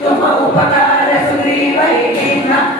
तुम उपकार सुग्रीव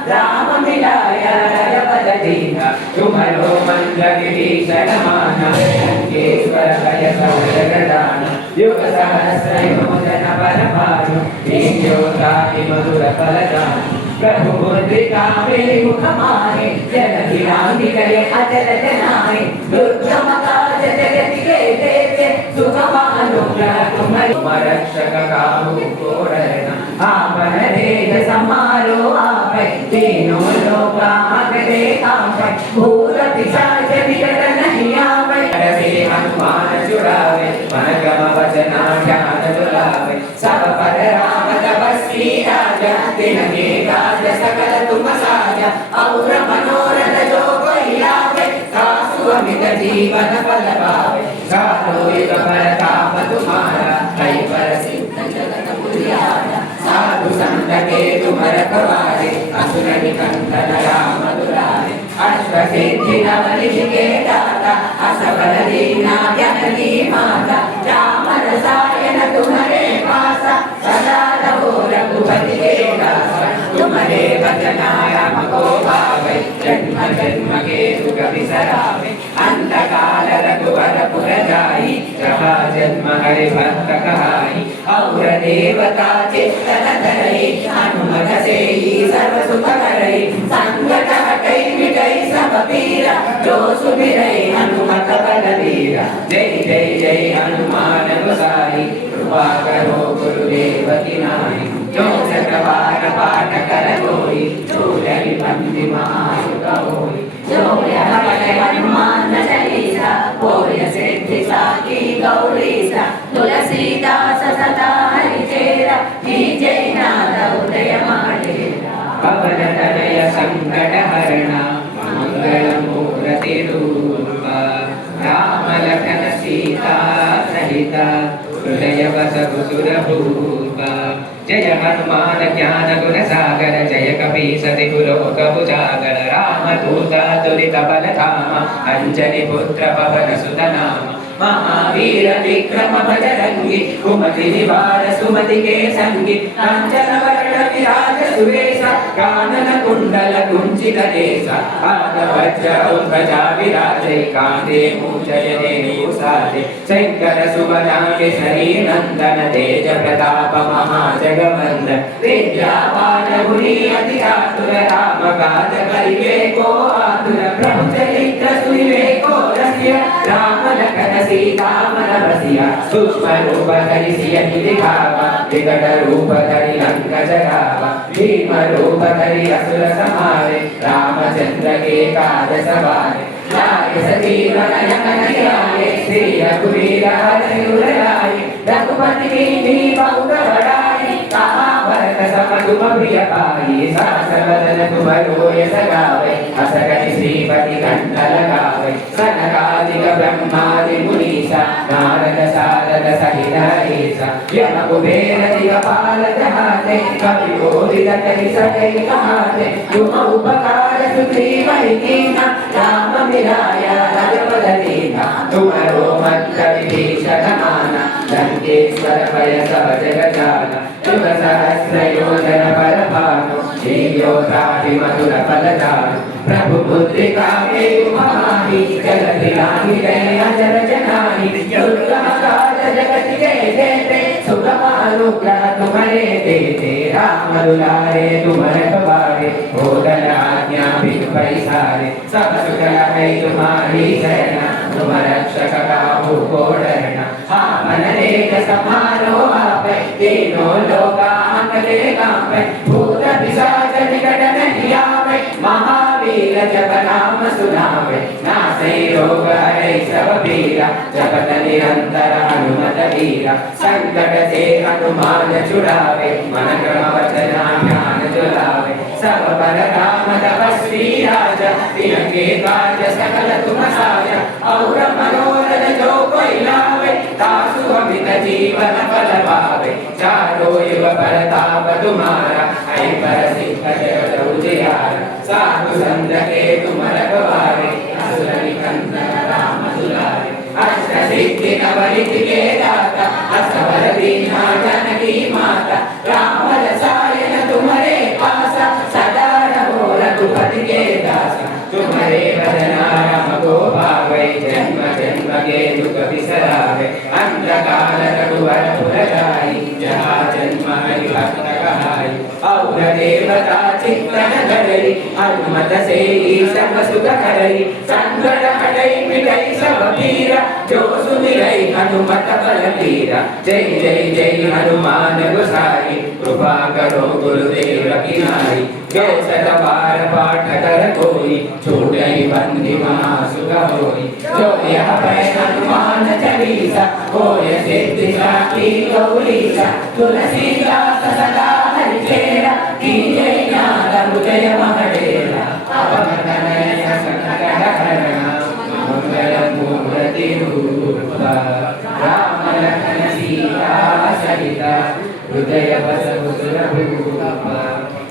राम मिलाया जपद दीना तुम्हारो मंत्र विभीषण माना लंकेश्वर भय सौरगदान युग सहस्र योजन पर भानु दीन्योताहि मधुर फलदान प्रभु मुद्रिका मेरे मुख माहे जगति रांगि गए अचल जनाए दुर्गम काज जगत के देते सुखमानुग्रह तुम्हारे रक्षक काहू को रहना आपन तेज समारो आपै तीनों लोक आगते आपै भूत पिशाच विकट नहीं आवै रवि हनुमान छुड़ावे मन क्रम वचना ध्यान दुलावे सब पर राम तपस्वी राजा तिनके काज सकल तुम साजा और मनोरथ जो कोई लावे सासु अमित जीवन फल पावे साधु युग परताप तुम्हारा है प्रसिद्ध जगत पुरियारा साधु संत के तुम रखवारे असुर निकंदन राम दुलारे अष्ट सिद्धि नव निधि के दाता असबर दीना जननी माता राम रसायन तुम्हारे पासा सदा रहो रघुपति के दासा तुम्हारे वचनाया मको भावे जन्म जन्म के दुख बिसरावे अंत काल रघुवर पुर जाई जहाँ जन्म हरि भक्त कहाई और देवता चित्तन धरई हनुमत से ही सर्व सुख करई संकट हटई मिटई सब पीरा जो सुमिरई हनुमत बलबीरा जय जय जय हनुमान गोसाई कृपा करो गुरुदेव की नाई जो सतबार पाठ कर कोई चूलि बंदी महासुख होई जो पढ़े हनुमान चालीसा होय सिद्धि साकी गौरीसा तुलसीदास सदा हरिचेरा कीजे नाथ उदय माडेरा पवन तनय संकट हरणा मंगल मूर्ति रूपा राम लखन सीता सहिता हृदय बसहु सुरभूपा जय हनुमान ज्ञान गुण सागर जय कपीस तिहु लोक उजागर राम दूत तुलित बल धामा अंजनी पुत्र पवन सुत नामा महावीर विक्रम बजरंगी कुमति निवार सुमति के संगी कांचन वरण विराज सुवेशा कानन कुंडल कुंचित केसा हाथ वज्र ध्वजा विराजे कांधे मूषयते नियुसाते शंकर सुवना केसरी नंदन तेज प्रताप महाजगवंदन विद्यावान गुणी अति चातुर राम काज करिबे को आतुर प्रभु चरित्र सुनिबे को रसिया राम लखन सीता मन बसिया सूक्ष्म रूप धरि सियहि दिखावा विकट रूप धरि लंक जरावा भीम रूप धरि असुर संहारे रामचंद्र के काज सवारे लाए सजीवन नयन लाए श्री रघुवीर हरषि लाए रघुपति कीन्ही बहुत बड़ाई कहा भरत सम तुम प्रिय पाई सास बदन तुम रोय सगावे अस कहि श्रीपति कंठ लगावे सनकादिक ब्रह्मादि मुनीसा नारद सारद सहित हरीसा यम कुबेर दिगपाल जहाते कवि कोविद कहि सके कहाते तुम उपकार सुग्रीव कीन्हा राम मिलाया रघुपति दीना तुम्हारो मंत्र विभीषण माना लंकेश्वर भय सब जग जाना युग सहस्र योजन पर भानु दीन्योताहि मधुर फलदान प्रभु मुद्रिका मेरु महाहि जगति रांगि गए अचल जनाहि दुर्गम काज जगत के जेते सुखमानुग्रह तुम्हारे देते राम दुलारे तुम रखवारे भोगन आज्ञा बिनु पैसारे सब सुख है तुम्हारी शरणा तुम रक्षक काहू को डरना आपन तेज समारो आपै तीनों लोक आंगते कांपै भूत पिशाच निकट नहीं आवै महावीर जप नाम सुनावै नासै रोग हरै सब पीरा जपत निरंतर हनुमत वीरा संकट से हनुमान छुड़ावे मन क्रम वचना ध्यान दुलावे सब पर राम तपस्वी राजा तिनके काज सकल तुम साजा और मनोरथ जो कोई लावे तासु जीवन फल पावे चारों युग परताप तुम्हारा ऐ पर सिद्ध जगत उजियारा साधु संत के तुम रखवारे असुर निकंदन राम दुलारे अष्ट सिद्धि नवनिधि के दाता असवर दीना जानकी माता राम रसायन तुम्हारे पासा सदा रहो रघुपति के दासा तुम्हारे भजना राम को भावे जन्म जन्म के दुख बिसरावे अंधकार रघुवर पुर जाई जहाँ जन्म हरि भक्त कहाई और देवता चित्तन धरई हनुमत से सब सुख करई संकट हटई मिटई सब पीरा जो सुमिरई हनुमत बल तीरा जय जय जय हनुमान गोसाई कृपा करो गुरुदेव की नाई जो सतबार पाठ कर कोई छूटई बंदी महासुख होई जो यह पै हनुमान चालीसा होय सिद्धि साखी गौरीसा तुलसीदास सदा हरि चेरा कीजे ज्ञान उदय महडेरा पवन तनय संकट हरणा मंगल मूर्ति रूपा राम लखन सीता सहिता हृदय बसहु सुरभूपा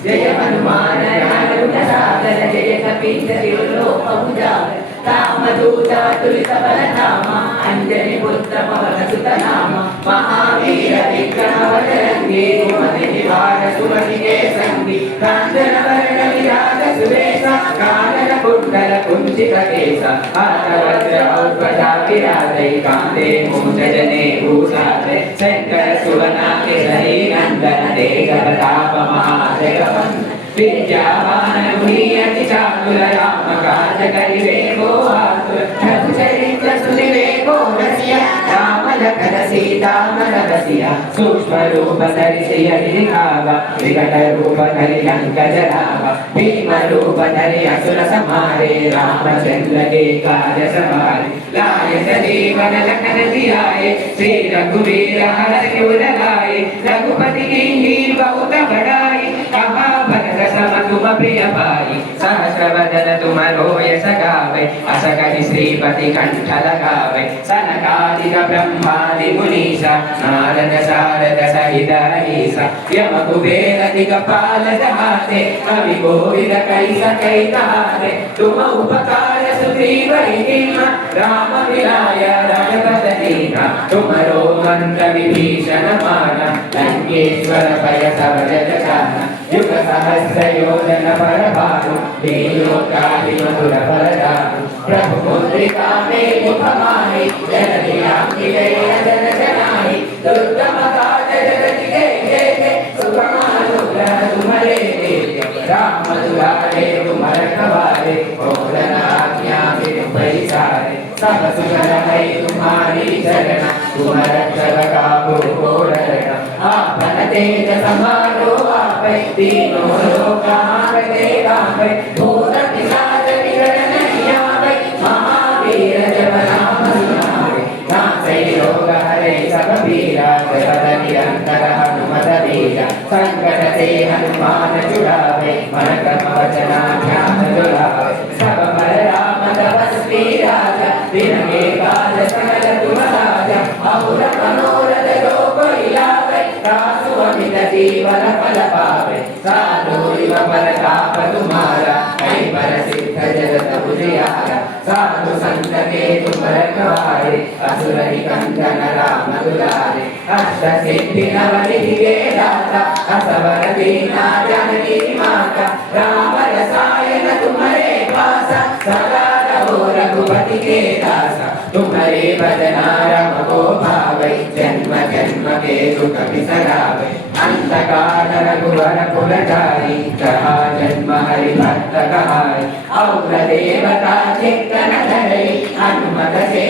जय हनुमान ज्ञान गुण सागर जय कपीश लोक उजागर रामदूता तुलित बलधामा अंजनी पुत्र पवन सुत नामा महावीर विक्रम बजरंगी कुमति निवार सुमति के संगी कांचन वर्ण विराज सुरेशा कानन कुंडल कुंचित केसा हाथ वज्र और ध्वजा विराजै कांधे मूंज जनेऊसाजै शंकर सुवना केसरी नंदन तेज प्रताप महाजगवंदन विद्यावान गुणी अति चातुर राम काज करिवे को आतुर रघु चरित्र सुनिवे को रसिया राम लखन सीता मन बसिया सूक्ष्म रूप धरि सियहि दिखावा विकट रूप धरि लंक जरावा भीम रूप धरि असुर संहारे रामचंद्र के काज सवारे लाए सजीवन लखन जियाए श्री रघुवीर हरषि उर लाए रघुपति की बहुत बड़ाई कहा भरत सम तुम प्रिय भाई सहस्र बदन तुम रोय सगावे अस कहि श्रीपति कंठ लगावे सनकादिक ब्रह्मादि मुनीसा नारद सारद सहित अहीसा यम कुबेर दिक्पाल जहाते कवि कोविद कई सकै कहाते तुम उपकार सुग्रीवहि कीन्हा राम मिलाय रघुपति दीन्हा तुमरो मंत्र विभीषण माना लंकेश्वर भय सब जग जाना युग सहस्र योजन पर भानु देवोकादि मधुर फलदानु प्रभु मुद्रिका में मुख माहि जननी आंगिरे जन जनाहि दुर्गम काज जगत के जेते सुखमानुग्रह तुम्हारे देते राम दुलारे तुम रखवारे मोहन आज्ञा बिनु परिसारे सब सुखद है तुम्हारी शरण तुम रक्षक काहू को डरना आपन तेज समारो आपै तीनों लोक हांकते कांपै भूत पिशाच निकट नहीं आवै महावीर जब नाम सुनावै नासै रोग हरै सब पीरा जपत निरंतर हनुमत वीरा संकट ते हनुमान छुड़ावे मन क्रम वचना ध्यान दुलावे सब पर राम तपस्वी राजा दिन के काज सकल तुम राजा और मनोरथ जो कोई लावे तासु अमित जीवन फल पावे साधु युग परताप तुम्हारा ऐ पर सिद्ध जगत उजियारा साधु संत के तुम रखवारे असुर निकंदन राम दुलारे अष्ट सिद्धि नवनिधि के दाता असवर दीना जानकी माता राम रसायन तुम्हारे पासा सदा रहो रघुपति के दासा तुम्हारे भजना राम को भावै जन्म जन्म के दुख बिसरावे अंधकार रघुवर पुर जाई जहाँ जन्म हरि भक्त कहाई और देवता चित्तन धरई हनुमत से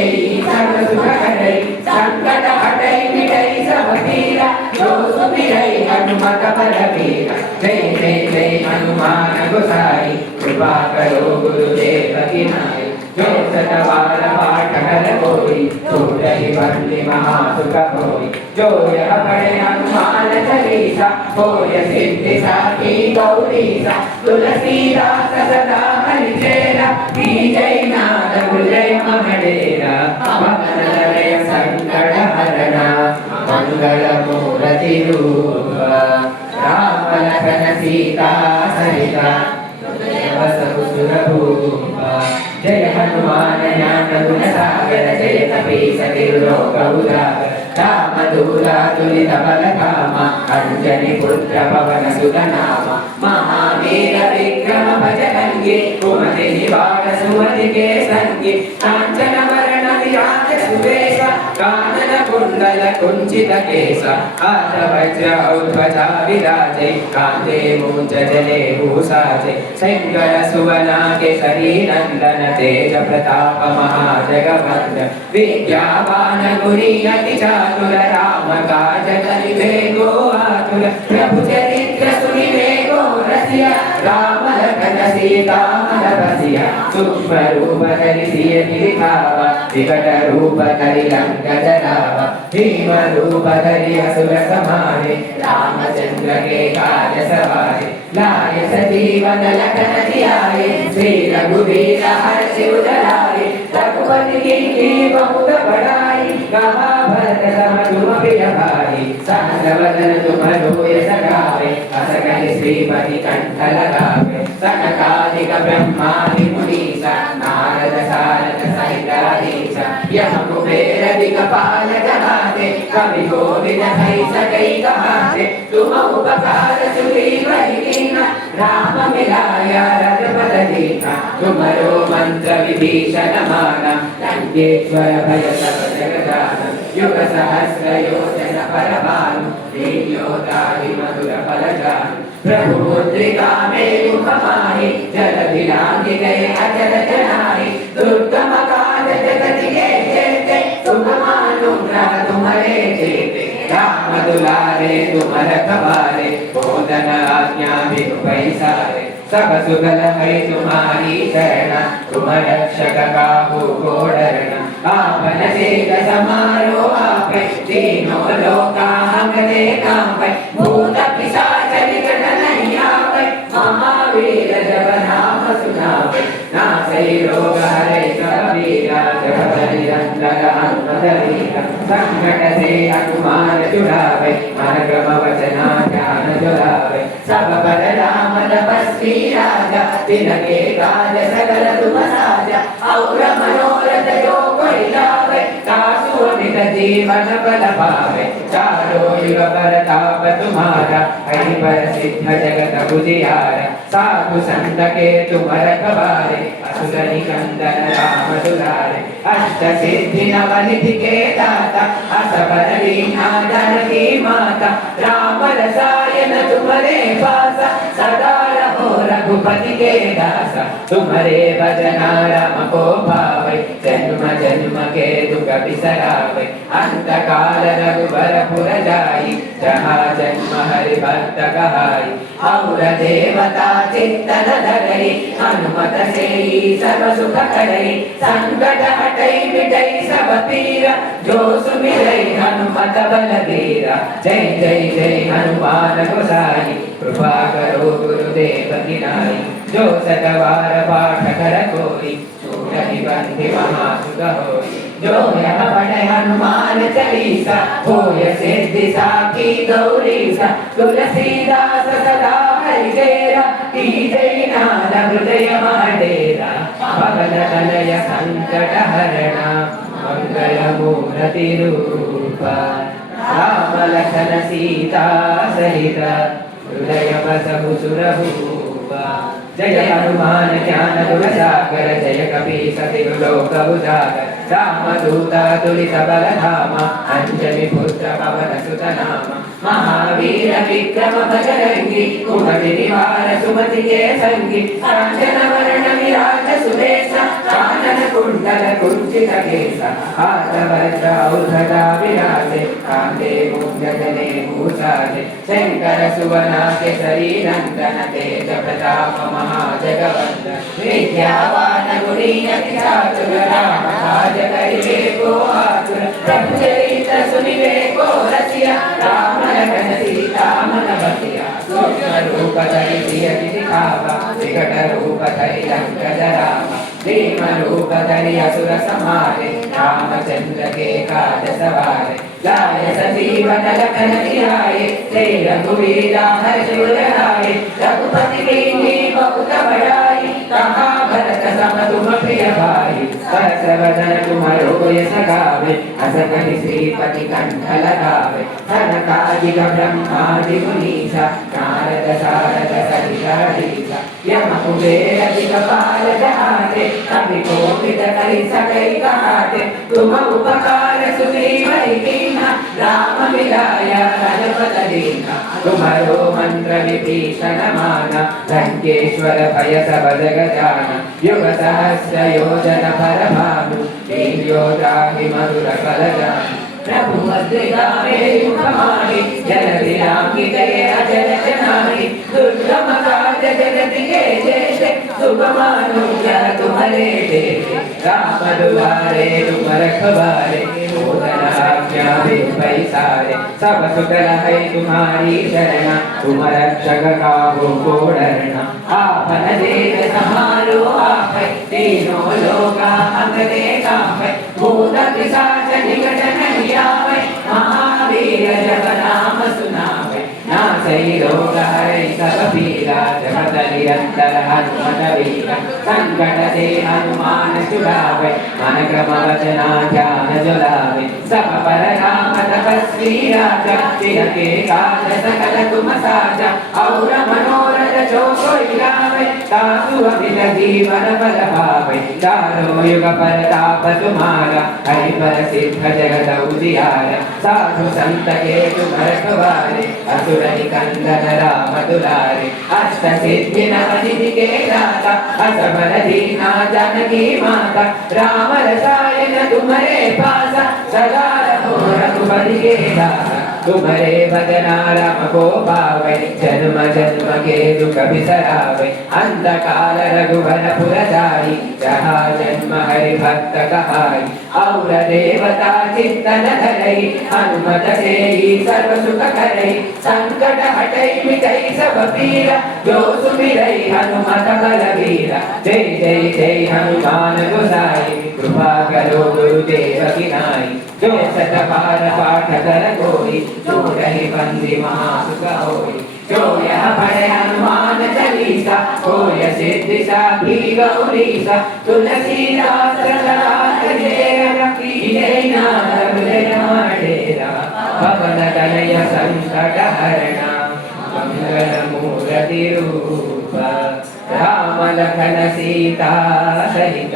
सब सुख करई संकट हटई मिटई सब पीरा जो सुमिरई हनुमत बल बीरा जय जय जय हनुमान गोसाई कृपा करो गुरुदेव की नाई जो सतबार पाठ कर कोई छूटहि बंदी महासुख होई जो यह पढ़े हनुमान चालीसा होय सिद्धि साखी गौरीसा तुलसीदास सदा हरि चेरा कीजय नाथ उदय महडेरा पवन तनय संकट हरणा मंगलमूर्ति रूप राम लखन सीता सहित सुरभूप जय हनुमान ज्ञान गुण सागर जय कपीस तिलोक उजागर राम दूरा तुलित बल धाम अंजनी पुत्र पवन सुत नाम महावीर विक्रम भजरंगी कुमति निवार सुमति के संगी कांचन वरण विराज सुवेश कानन कुंडल कुंचित केश हाथ वज्र ध्वजा विराजे कांधे मूंज जले भूषाजे शंकर सुवना केसरी नंदन तेज प्रताप महाजगवंदन विद्यावान गुणी अति चातुर राम काज करिबे गो आतुर प्रभु चरित्र सुनिबे गो रसिया राम लखन सीता मन बसिया सूक्ष्म रूप धरि सिय दिखावा विकट रूप धरि लंक जरावा भीम रूप धरि असुर संहारे रामचंद्र के काज सवारे लाय सजीवन लखन जियाए श्री रघुवीर हर्षि उदराए रघुपति की बहुत बड़ाई कहा भरत सम तुम प्रिय भाई सहस वदन तुम रोय सगावे अस कहि श्रीपति कंठ लगावे सनकादिक ब्रह्मादि मुनीसा नारद सारद सहित अधीसा यम कुबेर दिक्पाल जहाते कवि गोविंद भई सकै कहाते तुम उपकार सुग्रीव कीन्हा राम मिलाया रघुपत दीन्हा तुमरो मंत्र विभीषण माना लंकेश्वर भय सब जग जाना युग सहस्र योजन पर भानु लील्योताहि मधुर फल जानु प्रभु मुद्रिका में मुख माहि जल भिलांघि गए अचल जनाहि दुर्गम काज जगत के जेते सुख मानुग्रह तुम्हारे जेते राम दुलारे तुम रखवारे बोधन आज्ञा बिनु पैसारे सब सुगल है तुम्हारी शरण तुम रक्षक काहू को डरना आपन तेज समारो आपै तीनों लोका हमरे कांपै भूत पिशाच निकट नहीं आवै महावीर जब नाम सुनावै नासै रोग हरै सब पीरा जगत निरंतर हनुमत वीरा संकट से हनुमान छुड़ावै मन क्रम वचना ध्यान जुलावै सब पर राम तपस्वी राजा तिनके काज सकल तुम साजा और मनोरथ जो कोई लावे तासु अमित जीवन बल पावे चारों युग परताप तुम्हारा है प्रसिद्ध जगत उजियारा साधु संत के तुम रखवारे असुर निकंदन राम दुलारे अष्ट सिद्धि नवनिधि के दाता असबर दीना जानकी माता राम रसायन तुम्हारे पासा सदा रहो रघुपति के दासा तुम्हारे भजना राम को पावै जन्म जन्म के दुख बिसरावै अंत काल रघुबर पुर जाई जहाँ जन्म हरि भक्त कहाई और देवता चित्तन धरई हनुमत से सब सुख करई संकट हटई मिटई सब पीरा जो सुमिरै हनुमत बलबीरा जय जय जय हनुमान गोसाई कृपा करो गुरुदेव की नाई जो सतवार पाठ कर कोई छूटहि बंधि महासुख होई जो यह पढ़े हनुमान चालीसा होय सिद्धि साखी गौरीसा तुलसीदास सदा हरिचेरा कीजै नाद हृदय माडेरा पवन तनय संकट हरणा मंगल मूर्ति रूप राम लखन सीता सहित हृदय बसहु सुरभूप जय हनुमान ज्ञान गुण सागर जय कपीस तिलोक उजागर रामदूत तुलित बल धाम अंजनी पुत्र पवन सुत नाम महावीर विक्रम बजरंगी कुमति निवार सुमति के संगी कांचन वरण विराज सुवेश कानन कुंडल कुंचित केश हाथ वज्र ध्वजा विराजे कांधे मूंज जने भूषाजे शंकर सुवना केसरी नंदन तेज प्रताप महाजगवंदन विद्यावान गुणी अति चातुर राम काज करिबे को आतुर प्रभु चरित्र सुनिबे को रसिया राम लखन सीता मन बसिया सूक्ष्म रूप धरि सिय दिखावा विकट रूप धरि लंक जरावा भीम रूप धरि असुर संहारे रामचंद्र के काज सवारे लाय सजीवन लखन जियाए श्री रघुवीरा हर्षुर लाए रघुपति कीन्ही बहुत बड़ाई कहा भरत सम तुम प्रिय भाई सहस वदन तुमरो यश गावे अस कहि श्रीपति कंठ लगावे सनकादिक ब्रह्मादि मुनीसा नारद सारद सहित हरीसा यम कुबेर दिक्पाल जहाते कवि कोविद करि सकै कहाते तुम उपकार सुग्रीव कीन्हा राम मिलाया रघुपत दीन्हा तुम्हारो मंत्र विभीषण माना लंकेश्वर भय सब जग जाना युग सहस्र योजन पर भानु लील्योदाहि मधुर फल जानु प्रभु मुद्रिका मेरु कमानी जन दिलांगी जय अजर जनानी दुर्गम काज जगत के जेते सुगमानुग्रह तुम्हारे देते राम दुलारे तुम रखवारे मोदन आज्ञा बिन पैसारे सब सुख है तुम्हारी शरणा तुम रक्षक काहू को डरना आपन देव समारो आप तीनों लोका अंग देखा है भूत पिशाच निकट नहीं आवे महावीर जब नाम सुनावे नासै रोग हरै सब पीरा जगत निरंतर हनुमत वीरा संकट से हनुमान छुड़ावे मन क्रम वचना ध्यान जुलावे सब पर राम तपस्वी राजा तिनके काज सकल तुम साजा और मनोरथ जो कोई लावे तासु अमित जीवन बल पावे चारों युग परताप तुम्हारा हरि पर सिद्ध जगत उजियारा साधु संत के तुम रखवारे असुर निकंदन राम दुलारे अष्ट सिद्धि नवनिधि के दाता असबर दीना जानकी माता राम रसायन तुम्हारे पासा सदा रहो रघुपति के दासा तुम्हारे भजना राम को पावे जन्म जन्म के दुख बिसरावे अंधकार रघुवर पुर जाई जहाँ जन्म हरि भक्त कहाई और देवता चित्तन धरई हनुमत से ही सर्व सुख करई संकट हटई मिटई सब पीरा जो सुमिरई हनुमत बलवीरा जय जय जय हनुमान गोसाई कृपा करो गुरुदेव की नाई जो शतबार पाठ कर कोई जो रही बंदी महासुख होई जो यह पढ़े हनुमान चालीसा होय सिद्धि साखी गौरीसा तुलसीदास सदा हरिदेव कीजे नाम डेरा पवन तनय संकट हरणा मंगल मूर्ति रूप राम लखन सीता सहित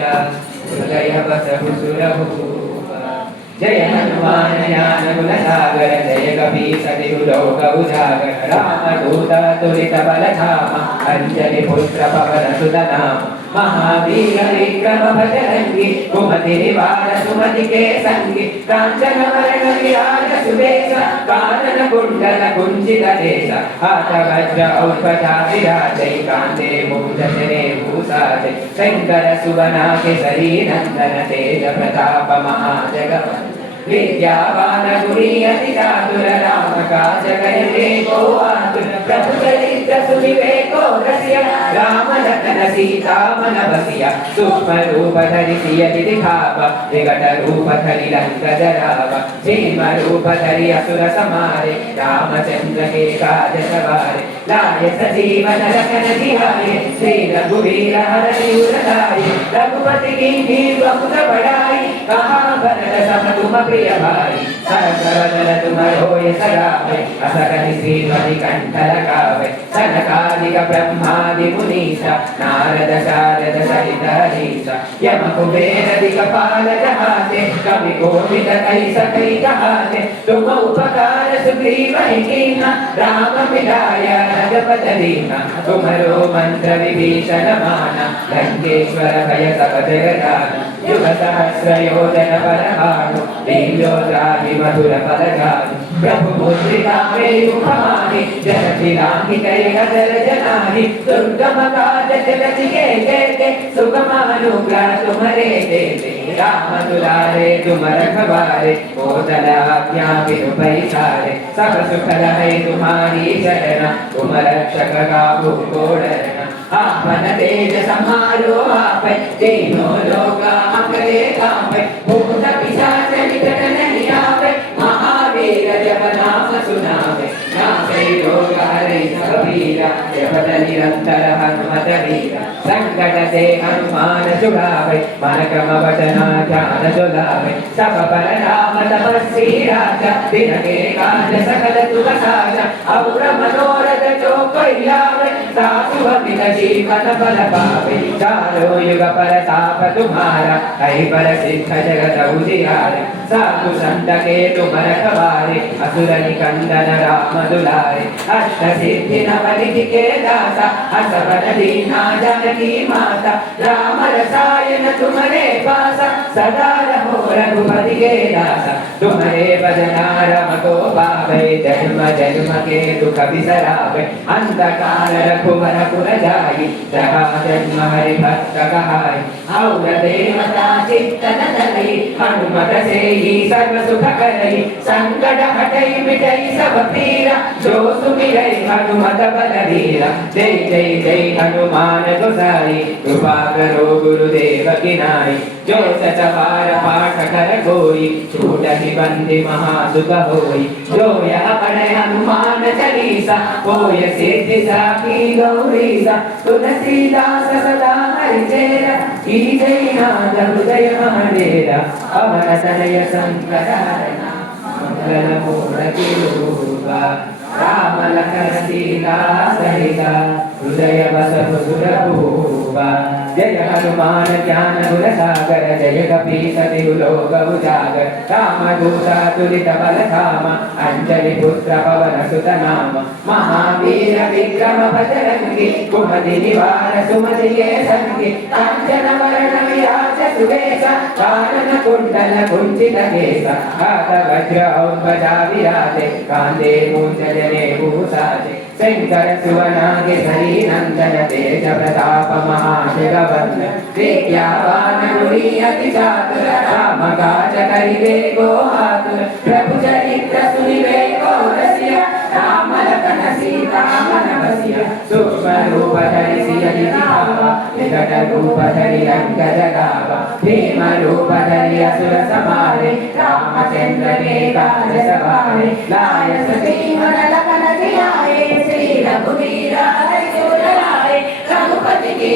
हृदय बसहु सुरभूप जय हनुमान ज्ञान गुण सागर जय कपीस तिहु लोक उजागर राम दूत तुलित बल धाम अंजलि पुत्र पवन सुत नाम महावीर विक्रम भजरंगी कुमति निवार सुमति के संगी कांचन वरण विराज सुबेश कानन कुंडल कुंचित केश हाथ वज्र औपचा विराजै कांधे मूंज सिरे भूषाजै शंकर सुवना केसरी नंदन तेज प्रताप महाजगवंदन विद्यावान गुणी अति चातुर राम काज करते को आतुर प्रभु चरित्र सुनिवेको रसिया राम लखन सीता मन बसिया सूक्ष्म रूप धरि सियति दिखावा विकट रूप धरि लंक जरावा भीम रूप धरि असुर संहारे रामचंद्र के काज सवारे लाय सजीवन लखन जियाए श्री रघुवीर हरषि लाए रघुपति कीन्ही बहुत बड़ाई कहा भरत सम तुम प्रिय भाई सहस वदन तुम्हारो यश गावे अस कहि श्रीपति कंठ लगावे सनकादिक ब्रह्मादि मुनीसा नारद सारद सहित हरीसा यम कुबेर दिक्पाल जहाते कवि कोविद कहि सकै कहाते तुम उपकार सुग्रीव कीन्हा राम मिलाया रघुपत दीन्हा तुम्हारो मंत्र विभीषण माना लंकेश्वर भय सब जग जाना युग सहस्र योजन पर भानु लील्योदाहि मधुर फल जानु प्रभु मुद्रिका मेरु कमानी जन दिलांगी जय अजर जनानी दुर्गम काज जगत के जेते सुगमानुग्रह तुम्हारे देते राम दुलारे तुम रखवारे मोदन आज्ञा बिनु पैसारे सब सुख है तुम्हारी शरण तुम रक्षक काहू को डरना आपन तेज समारो आपै तीनों लोक आपके कांपै भूत पिशाच निकट नहीं आवे महावीर जब नाम सुनावे नासै रोग हरै सब पीरा जपत निरंतर हनुमत वीरा संकट ते हनुमान छुड़ावे मन क्रम वचन ध्यान जुलावे सब पर राम तपस्वी राजा दिन के काज सकल सुख साजा और मनोरथ जो कोई लावे सासु अमित जीवन फल पावे चारों युग परताप तुम्हारा है प्रसिद्ध जगत उजियारा साधु संत के तुम रखवारे असुर निकंदन राम दुलारे अष्ट सिद्धि नवनिधि के दाता असबर दीना जानकी माता राम रसायन तुम्हारे पासा सदा रहो रघुपति के दासा तुम्हारे भजना रम को पावे जन्म जन्म के दुख बिसरावे अंधकार रघुवर पुर जाई जहाँ जन्म हरि भक्त कहाई और देवता चित्तन धरई हनुमत से ही सर्व सुख करई संकट हटई मिटई सब पीरा जो सुमिरै हनुमत बलवीरा जय जय जय हनुमान गोसाई कृपा करो गुरुदेव की नाई जो सतबार पाठ कर कोई छूटहि बंदी महासुख होई जो यह पढ़े हनुमान चालीसा होय सिद्धि साखी गौरीसा तुलसीदास सदा हरिचेरा की जय नाथ हृदय महाडेरा अमर तनय संकटारना मंगल मूर्ति रूपा राम लखन सीता सहिता हृदय बसव सुरभूपा जय हनुमान ज्ञान गुण सागर जय कपीसति लोक उजागर रामदूता तुलित बल धाम अंजलि पुत्र पवन सुत नाम महावीर विक्रम बजरंगी कुमति निवार सुमति के संगी कांचन वरण विराज सुवेश कानन कुंडल कुंचित केश हाथ वज्र और ध्वजा विराजे कांधे मूंज जने भूषाजे शंकर सुवनागे हरि नंदन तेज प्रताप महाजगवंदन विद्यावान गुणी अति चातुर राम काज करिबे को आतुर प्रभु चरित्र सुनिबे को रसिया राम लखन सीता मन बसिया सूक्ष्म रूप धरि सिय दिखावा विकट रूप धरि रंग जगावा भीम रूप धरि असुर संहारे रामचंद्र के काज सवारे लाय सजीवन लखन जियाए श्री रघुवीरा हरिसुर लाए रघुपति की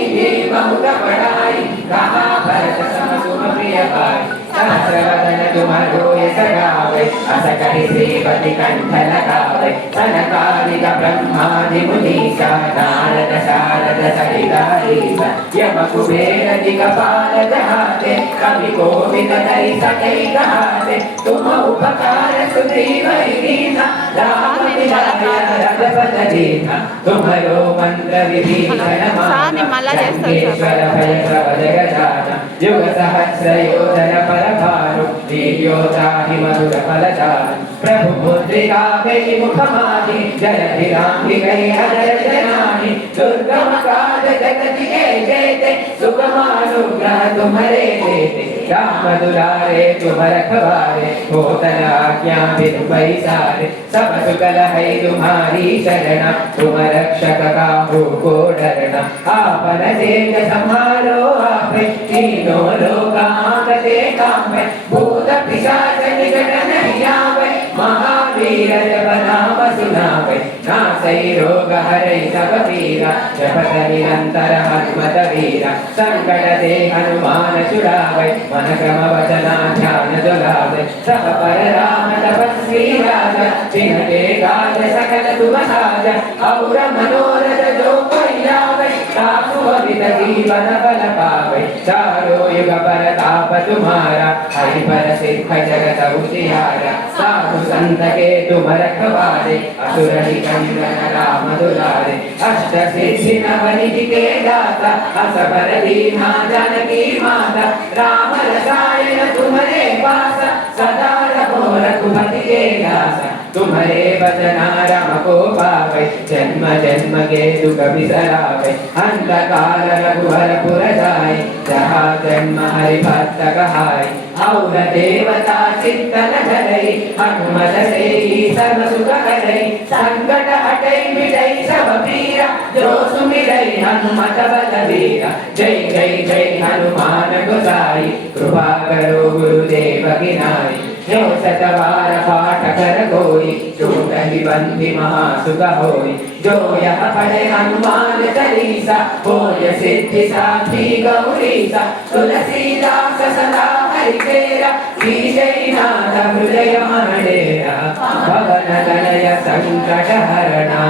बहुत बड़ाई कहा भरत सम सुम प्रिय भाई सहस्रवदन तुम्हारो यश गावे अस कहि श्रीपति कंठ लगावे सनकादिक ब्रह्मादि मुनीसा नारद शारद सहित ईसा यम कुबेर दिगपाल जहाते कवि कोविद धरि सकै कहाते तुम उपकार सुग्रीव दीना राम मिलाया रघुपत दीना तुम्हारो मंत्र विभीषण माना लंकेश्वर भय सब जग जाना युग सहस्र योजन परभानु दीर्घोदाहि मधुर फलदान प्रभु मुद्रिका गई मुखमाहि जलधि रामि गई अजर जनानि दुर्गम काज जगत के जेते सुगमानुग्रह तुम्हारे देते राम दुलारे तुम रखवारे होतन आज्ञा बिनु पैसारे सब सुकल है तुम्हारी शरण तुम रक्षक काहू को डरना आपन तेज संहारो आपे तीनों लोक आपके कांपे भूत पिशाच निकट नहीं आवे महावीर जब नाम सुनावे नासै रोग हरै सब पीरा जपत निरंतर हनुमत वीरा संकट ते हनुमान छुड़ावे मन क्रम वचन ध्यान जुलावे सब पर राम तपस्वी राजा जिनके काज सकल सुख साजा और मनोरथ जो कोई लावे सासु अमित जीवन फल पावे चारों युग परताप तुम्हारा हरि प्रसिद्ध जगत उजियारा साधु संत के तुम रखवारे असुर निकंदन राम दुलारे अष्ट सिद्धि नवनिधि के दाता असबर दीना जानकी माता राम रसायन तुम्हारे पासा सदा रहो रघुपति के दासा तुम्हारे भजना राम को पावे जन्म जन्म के दुख बिसरावे अंधकार रघुवर पुर जाए जहाँ जन्म हरि भक्त कहाय औल देवता चित्तनगरै हनुमत सेई सर्व सुख करै संकट हटै मिटै सब पीरा जो सुमिरै हनुमत बलवीरा जय जय जय हनुमान गोसाई कृपा करो गुरुदेव की नाई जो शतवार पाठ कर कोई छूट ही बंदी महासुख होई जो यह पढ़े हनुमान चालीसा होय सिद्धि साखी गौरीसा तुलसीदास सदा हरिकेरा श्रीजयनाथ हृदय मंडेरा पवन तनय संकट हरणा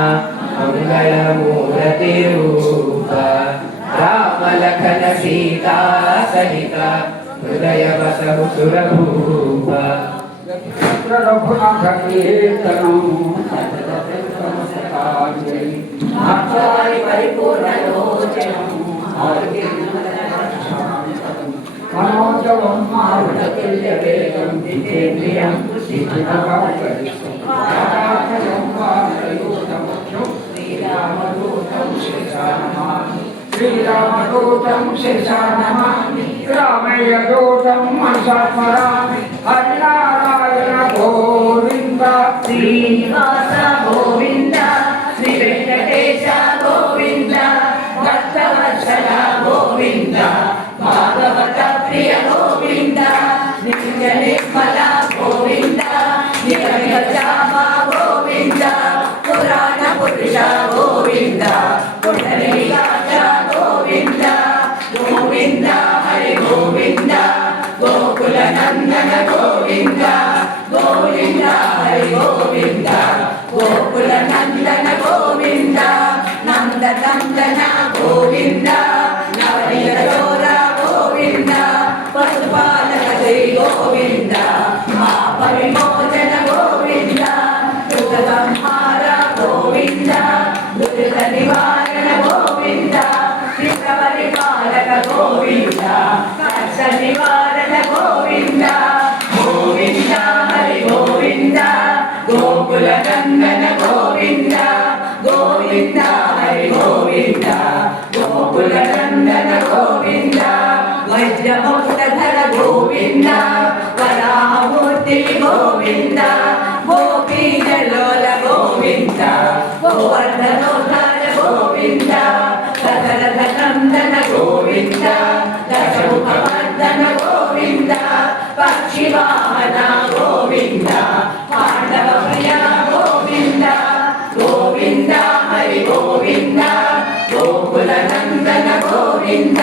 मंगल मूर्ति रूपा राम लखन सीता सहिता हृदय बसहु सुरभूपा रघुनाथ कीर्तनम परिपूर्ण लोचनम मनोजवं मारुततुल्यवेगं जितेन्द्रियं श्रीरामदूतं शिरसा नमामि रामयदूतं मनसा स्मरामि हरिनारायण गोविन्द श्रीनिवास गोविन्द श्री वेंकटेश गोविन्द भक्तवत्सल गोविन्द भागवत प्रिय गोविन्द नित्य निर्मल गोविन्द निरवचाम गोविन्द पुराण पुरुष गोविन्द पुंडरीकाक्ष गोविन्द गोविन्द हरि गोविन्द गोकुल नंदन गोविन्द गोविन्द हरि गोविन्द गोकुल नंदन गोविन्द नंद नंदन गोविन्द नवनीत चोर गोविन्द पशुपालक श्री गोविन्द पाप विमोचन गोविन्द दुख संहार गोविन्द दुरित निवारण गोविन्द शिव परिपालक गोविन्द कष्ट निवारण गोविन्द गोविन्द हरि गोविन्द गोकुल नंदन गोविन्द गोविन्द हरि गोविन्द गोकुल नंदन गोविन्द वज्रमुक्तधर गोविन्द वराहमूर्ति गोविन्द गोपीजलोल गोविन्द गोवर्धनोद्धार गोविन्द दशरथ नंदन गोविन्द दशमुखमर्दन गोविन्द पक्षिवाहन गोविन्द पांडव प्रिय गोविन्द गोविन्द हरि गोविन्द गोकुल नंदन गोविन्द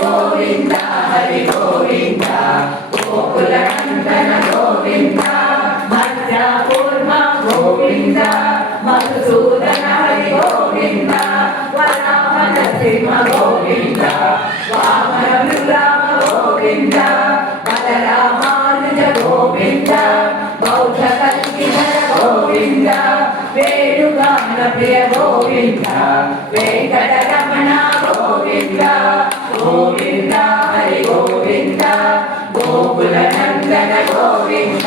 गोविन्द हरि गोविन्द गोकुल नंदन गोविन्द भद्रकूर्म गोविन्द मधुसूदन हरि गोविन्द वराहन सिंह गोविन्द वामन विराम गोविन्द बलरामानुज गोविन्द बौद्ध कल्किधर गोविन्द वेणुगान प्रिय गोविन्द वेंकटरमण गोविन्द गोविन्द हरि गोविन्द गोकुल नंदन गोविन्द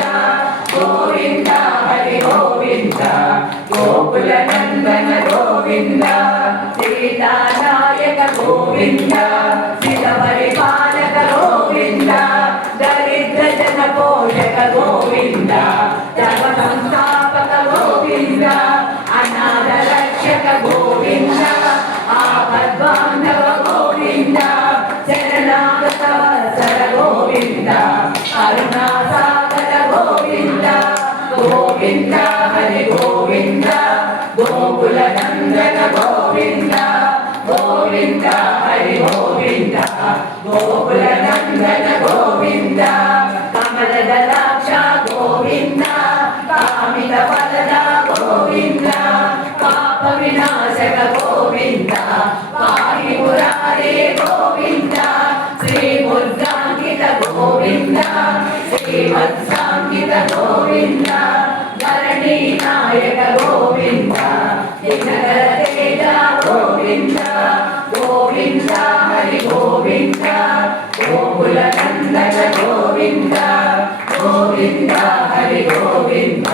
गोविन्द हरि गोविन्द गोकुल नंदन गोविन्द सीतानायक गोविन्द शिव परिपालक गोविन्द दरिद्र जन पोषक गोविन्द धर्म संस्थापक गोविन्द अनाथ रक्षक गोविन्द आपद्बान्धव गोविन्द शरणागत वत्सल गोविन्द करुणासागर गोविन्द गोविन्द हरि गोविन्द गोकुल नंदन गोविन्द गोविन्द हरि गोविन्द गोकुल नंदन गोविन्द कमल दलाक्ष गोविन्द कामित फलद गोविन्द पाप विनाशक गोविन्द पाहि मुरारे गोविन्द श्रीमुद्रांकित गोविन्द श्रीवत्सांकित गोविन्द धरणी नायक गोविन्द दिनकर तेज गोविन्द गोविन्द हरि गोविन्द गोकुल नंदन गोविन्द गोविन्द हरि गोविन्द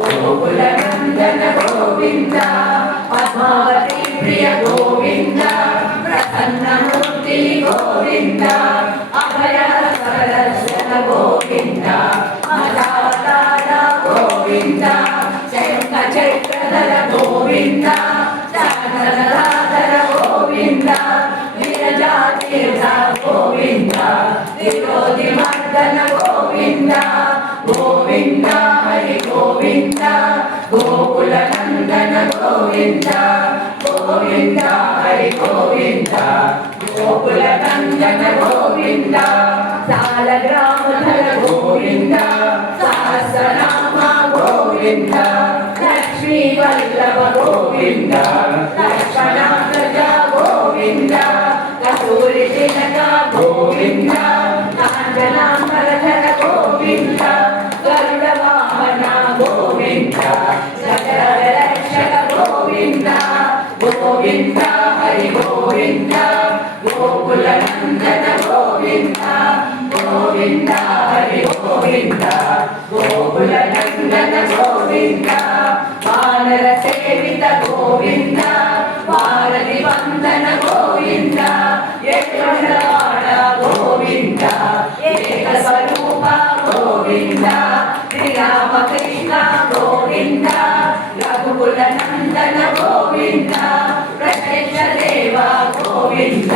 गोकुल नंदन गोविन्द पद्मावती प्रिय गोविन्द प्रसन्न मूर्ति गोविन्द अभय सरदर्शन గోవింద హరి గోవింద గోకుల నందన గోవింద గోవింద హరి గోవింద గోకుల నందన గోవింద సాలగ్రామధర గోవింద సహస్రనామ గోవింద లక్ష్మీ వల్లభ గోవింద లక్ష్మణాగ్రజ గోవింద కస్తూరి తిలక గోవింద కాంచనాంబరధర గోవింద గరుడ వాహన గోవింద సకల రక్షక గోవింద గోవింద హరి గోవింద గోకుల నందన గోవింద గోవింద హరి గోవింద గోకుల నందన గోవింద వానర సేవిత గోవింద వారధి వందన గోవింద ఏకవాడ గోవింద ఏక స్వరూప గోవింద శ్రీరామకృష్ణ గోవింద రఘుకుల నందన గోవింద ప్రత్యక్ష దేవ గోవింద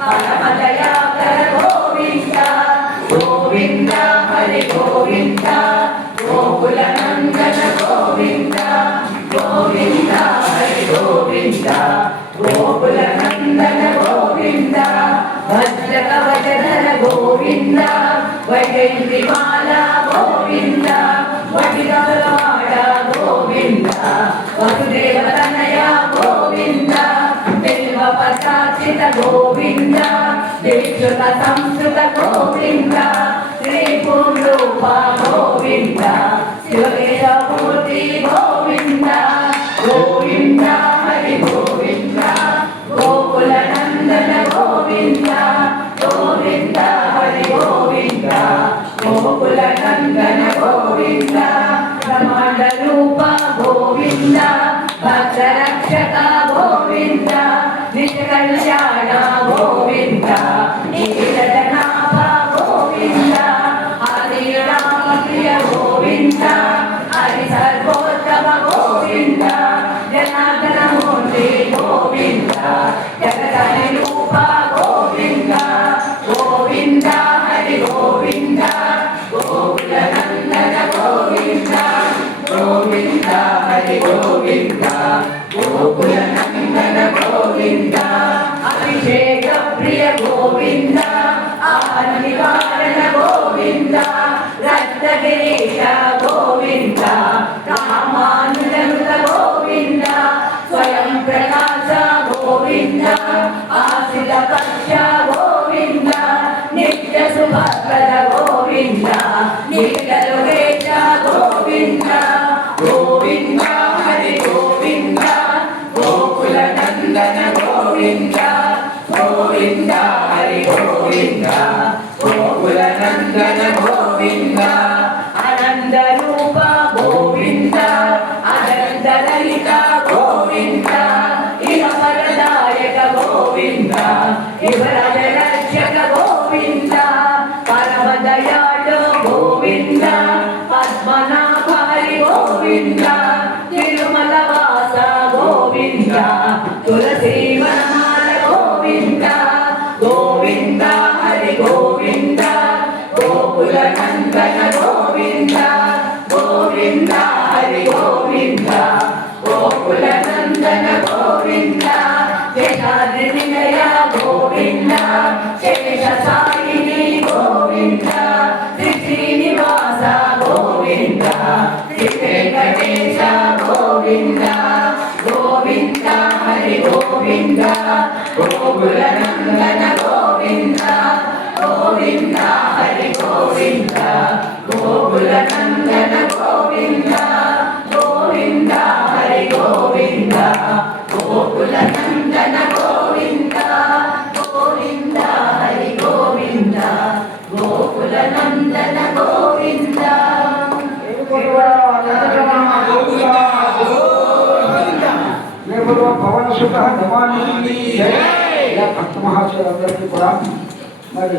పరమదయాకర గోవింద గోవింద హరి గోవింద గోకుల నందన గోవింద గోవింద హరి గోవింద గోకుల నందన గోవింద భద్రక వజధర గోవింద వైజయంతిమాల గోవింద వటిగలవాడ గోవింద వసుదేవ తనయ గోవింద బిల్వ పసాచిత గోవింద విశ్రుత సంస్కృత గోవింద శ్రీ పుంరూప గోవింద శివకేశమూర్తి గోవింద గోవింద హరి గోవింద గోకుల నందన గోవింద గోవింద హరి గోవింద గోకుల నందన గోవింద బ్రహ్మాండ రూప గోవింద భద్రరక్షక గోవింద నిష్కల్యాణ గోవింద నీలజనాభ గోవింద హరి రామప్రియ గోవింద హరి సర్వోత్తమ గోవింద జనార్దన మూర్తి గోవింద జగదరి రూప గోవింద గోవింద హరి గోవింద గోకుల నందన గోవింద గోవింద హరి గోవింద గోకుల నందన గోవింద అభిషేక ప్రియ గోవింద ఆనివారణ గోవింద రక్తగిరీశ గోవింద రామానుజనుత గోవింద స్వయం ప్రకాశ గోవింద ఆశిత పక్ష గోవింద నిత్య శుభప్రద గోవింద నిత్యలోకేశ గోవింద గోవింద హరి గోవింద గోకుల నందన గోవింద గోవింద హరి గోవింద గోకుల నందన గోవింద అనంత రూప గోవింద అనంత లలిత గోవింద ఇహ వరదాయక గోవింద ఇహరాజ రక్షక గోవింద పరమ దయాళు గోవింద పద్మనాభ హరి గోవింద తిరుమల వాస గోవింద తులసి వనమాల గోవింద గోవింద హరి గోవింద గోకుల నందన గోవింద గోవింద హరి గోవింద గోకుల నందన గోవింద జనార్ది వినయ గోవింద శేష సాయిని గోవింద శ్రీ శ్రీనివాస గోవింద శ్రీ వెంకటేశ గోవింద గోవింద హరి గోవింద గోకుల నందన గోవింద గోవింద హరి గోవింద గోకుల నందన గోవింద గోవింద హరి గోవింద గోకుల నందన గోవింద గోవింద హరి గోవింద గోకుల నందన గోవింద పవన సుఖ భక్త మహాశయులందరికీ కూడా మరి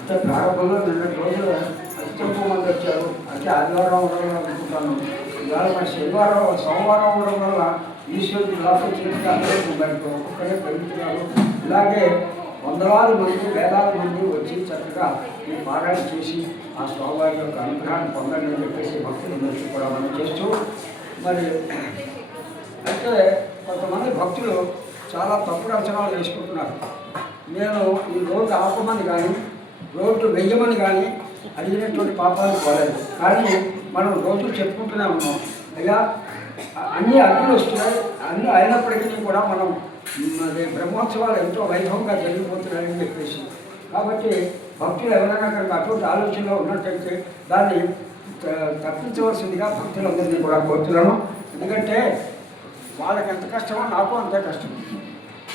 అంటే ప్రారంభంలో నిన్నటి రోజు అతి తక్కువ మంది వచ్చారు. అంటే ఆదివారం ఉండడం అనుకుంటాను. ఇవాళ మరి శనివారం సోమవారం ఉండడం వల్ల ఈశ్వరుడు లోపల చేసి అందరూ బయట ఒక్కొక్కరే పెరుగుతున్నారు. ఇలాగే వందలాది మంది వేలాది మంది వచ్చి చక్కగా ఈ పారాయణ చేసి ఆ స్వామివారి యొక్క అనుగ్రహాన్ని పొందండి అని చెప్పేసి భక్తులందరికీ కూడా మనం చేస్తూ మరి అయితే కొంతమంది భక్తులు చాలా తప్పుడు అంచనాలు వేసుకుంటున్నారు. నేను ఈ రోడ్డు ఆపమని కానీ రోడ్డు వెయ్యమని కానీ అడిగినటువంటి పాపాలు పోలేదు. కానీ మనం రోజు చెప్పుకుంటూనే ఉన్నాం, అయ్యా అన్ని అడ్డులు వస్తున్నాయి, అన్నీ అయినప్పటికీ కూడా మనం అది బ్రహ్మోత్సవాలు ఎంతో వైభవంగా జరిగిపోతున్నాయని చెప్పేసి. కాబట్టి భక్తులు ఎవరైనా కనుక అటువంటి ఆలోచనలో ఉన్నట్టయితే దాన్ని తప్పించవలసిందిగా భక్తులందరినీ కూడా కోరుతున్నాను. ఎందుకంటే వాళ్ళకి ఎంత కష్టమో నాకు అంతే కష్టం.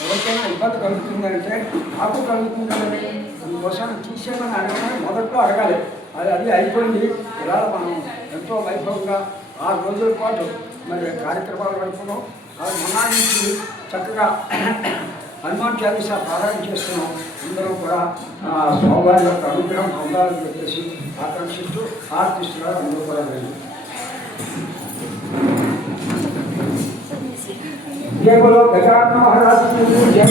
ఎవరికైనా ఇబ్బంది కలుగుతుందంటే నాకు కలుగుతుందని దీనికోసం తీసేయమని అడగమని మొదట్లో అడగాలి. అది అయిపోయింది. ఇలా మనం ఎంతో వైభవంగా 6 రోజుల పాటు మరి కార్యక్రమాలు గడుపుకున్నాం. అది మొన్న నుంచి చక్కగా హనుమాన్ చాలీసా పారాయణ చేస్తున్నాం. అందరూ కూడా స్వామివారి యొక్క అనుగ్రహం పొందాలని చెప్పేసి ఆకాంక్షిస్తూ ఆర్తిస్తున్నారు. అందరూ కూడా వెళ్ళి जय बोलो गजानन महाराज की जय।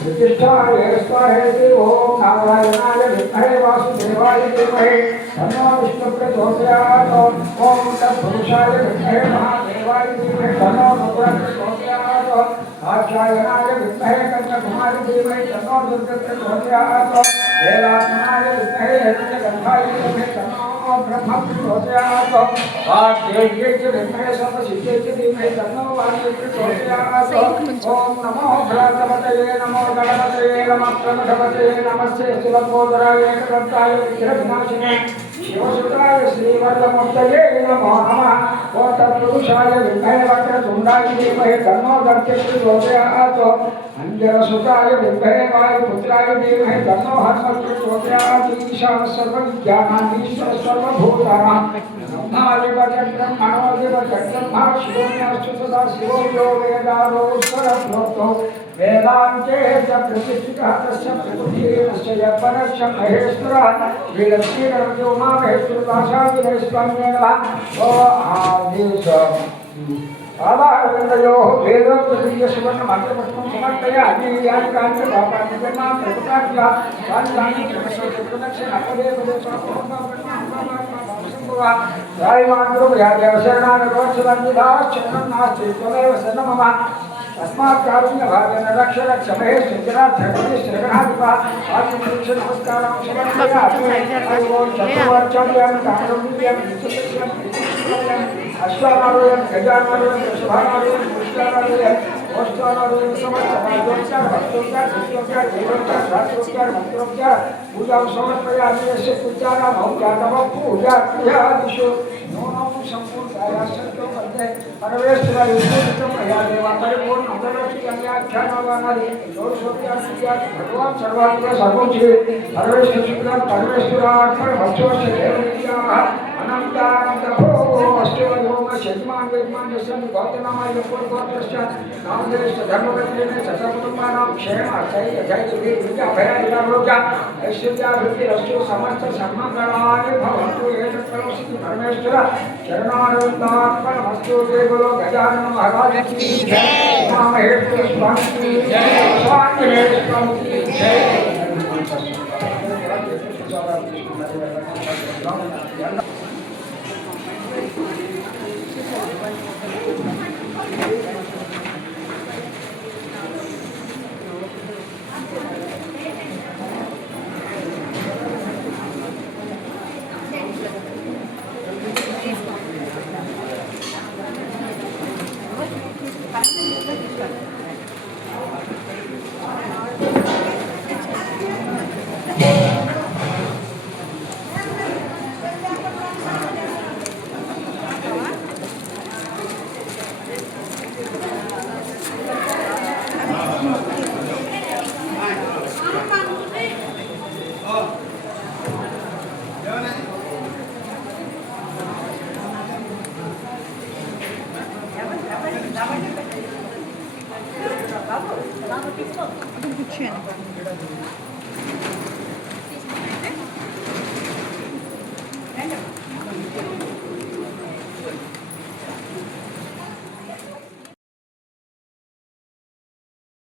प्रतिष्ठाय स्वाहेति ओम नारायणाय विद्महे वासुदेवाय धीमहि तन्नो विष्णुः प्रचोदयात्। ओम तत्पुरुषाय विद्महे महादेवाय धीमहि तन्नो रुद्रः प्रचोदयात्। कात्यायनाय विद्महे कन्याकुमारी धीमहि तन्नो दुर्गः प्रचोदयात्। वेदात्मनाय विद्महे हिरण्यगर्भाय धीमहि तन्नो ब्रह्म प्रचोदयात्। वाग्देव्यै च विद्महे सर्वसिद्ध्यै च धीमहि तन्नो वाणी प्रचोदयात्। ओम नमो भ्रातपतये नमो गणपतये नमः प्रमथपतये नमस्ते शिवोदराय एकदन्ताय विघ्नविनाशिने शिवसुताय श्रीवरदमूर्तये नमो नमः। ओम तत्पुरुषाय विद्महे वक्रतुण्डाय धीमहि तन्नो दन्तिः प्रचोदयात्। अंजनसुताय विद्महे वायुपुत्राय धीमहि तन्नो हनुमत् प्रचोदयात्। ईशानः सर्वविद्यानां सर्वभूतानां ब्रह्मणोऽधिपत्यब्रह्मा शिवोऽस्तु सदा शिवो यो वेदारो स्वरप्रोक्तो वेदान्ते च प्रतिष्ठितः तस्य प्रकृतिरस्य यपरस्य महेश्वरः वीरश्रीरव्योमामहेश्वरभाषादिनेश्वरमेव ओ आदेश आवाहनयोः वेदोक्तदिव्यसुवर्णमन्त्रपुष्पं समर्पयामि। यानि कानि पापानि जन्मां प्रकृताभ्या कानि प्रदक्षिणपदे पदे शरणं नास्ति त्वमेव शरणं मम अस्मात् कारुण्यभावेन रक्ष रक्ष महेश जनार्दन श्रीगणाधिपा आत्मनिरीक्ष नमस्कारं समर्पयामि। ओम चतुर्वर्चम्यं कारुण्यं विशुद्धं अश्वानारोहण गजानारोहण वृषभानारोहण पुष्टानारोहण ओष्ठानारोहण समर्पयामि। भक्तोपचार शिष्योपचार देवोपचार शास्त्रोपचार मंत्रोपचार पूजा समर्पयामि। यस्य पूजानां औजातम पूजा क्रियादिषु नोनो संपूर्णकाय सत्यो मध्ये परमेश्वर युक्तं मया देवा परिपूर्ण अंतरक्षि कन्याख्यानवानादि दोषोपचार क्रिया भगवान सर्वात्म सर्वोच्च परमेश्वर शुक्र परमेश्वरार्पण भक्षोश्च देवविद्याः अनंतानंत भो अष्टयोम शतमान वेदमान दशम गौतमाय पूर्वोत्तरश्च नामदेश धर्मपत्रेण सतकुटुंबानां क्षेम अक्षय जय विद्या भयारोग्य ऐश्वर्याभिवृद्धि रस्तु समस्त सम्मंगलानि भवन्तु। एतत्सर्वं परमेश्वर चरणारविन्दार्पणमस्तु। जय बोलो गजानन महाराज की जय। महेश्वर स्वामी की जय। स्वामी स्वामी की जय।